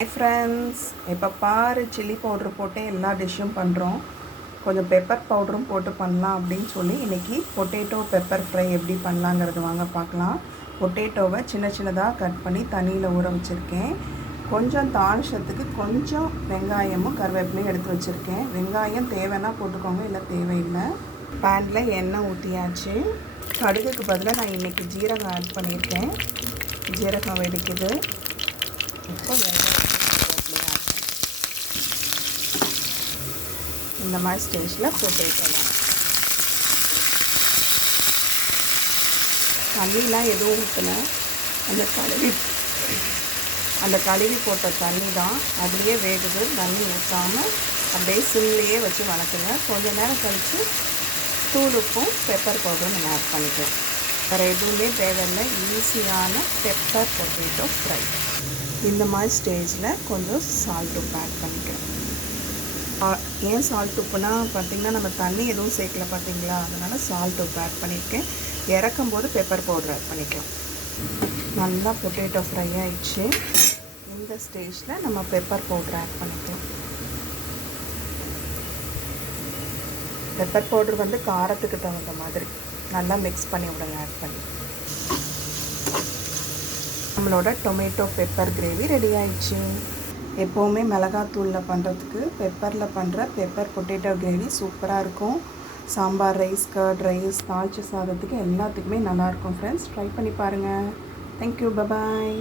Hi friends, இப்போ பாரு chilli powder போட்டு எல்லா டிஷ்ஷும் பண்ணுறோம். கொஞ்சம் பெப்பர் பவுடரும் போட்டு பண்ணலாம் அப்படின்னு சொல்லி இன்றைக்கி பொட்டேட்டோ பெப்பர் ஃப்ரை எப்படி பண்ணலாங்கிறது வாங்க பார்க்கலாம். பொட்டேட்டோவை சின்ன சின்னதாக கட் பண்ணி தண்ணியில் ஊற வச்சுருக்கேன். கொஞ்சம் தாளிச்சத்துக்கு கொஞ்சம் வெங்காயமும் கருவேப்பிலையும் எடுத்து வச்சுருக்கேன். வெங்காயம் தேவைன்னா போட்டுக்கோங்க, இல்லை தேவையில்லை. பேனில் எண்ணெய் ஊற்றியாச்சு. கடுகுக்கு பதிலாக நான் இன்றைக்கி ஜீரகம் ஆட் பண்ணியிருக்கேன். ஜீரகம் வெடிக்குது. இப்போ இந்த மாதிரி ஸ்டேஜில் பொட்டேட்டோலாம் தண்ணிலாம் எதுவும் ஊற்றல. அந்த கழுவி போட்ட தண்ணி தான் அதுலேயே வேகுது. தண்ணி ஊற்றாமல் அப்படியே சிம்லேயே வச்சு வளர்க்குங்க. கொஞ்சம் நேரம் கழித்து தூள் உப்பும் பெப்பர் பவுடரும் நம்ம ஆட் பண்ணிக்கலாம். வேறு எதுவுமே தேவையில்லை. ஈஸியான பெப்பர் பொட்டேட்டோ ஃப்ரை. இந்த மாதிரி ஸ்டேஜில் கொஞ்சம் சால்ட் உப்பு ஆட் பண்ணிக்கிறேன். ஏன் சால்ட் உப்புனா பார்த்திங்கன்னா நம்ம தண்ணி எதுவும் சேர்க்கல பார்த்திங்களா, அதனால் சால்ட் உப்பு ஆட் பண்ணியிருக்கேன். இறக்கும் போது பெப்பர் பவுடர் ஆட் பண்ணிக்கலாம். நல்லா பொட்டேட்டோ ஃப்ரை ஆகிடுச்சு. இந்த ஸ்டேஜில் நம்ம பெப்பர் பவுடர் ஆட் பண்ணிக்கலாம். பெப்பர் பவுடர் வந்து காரத்துக்கு தகுந்த மாதிரி நல்லா மிக்ஸ் பண்ணி விடுங்க. ஆட் பண்ணி நம்மளோட டொமேட்டோ பெப்பர் கிரேவி ரெடி ஆயிடுச்சு. எப்போவுமே மிளகாத்தூளில் பண்ணுறதுக்கு பெப்பரில் பண்ணுற பெப்பர் பொட்டேட்டோ கிரேவி சூப்பராக இருக்கும். சாம்பார் ரைஸ், கர்ட் ரைஸ், தாளிச்ச சாதத்துக்கு எல்லாத்துக்குமே நல்லாயிருக்கும். ஃப்ரெண்ட்ஸ், ட்ரை பண்ணி பாருங்கள். Thank you, bye bye.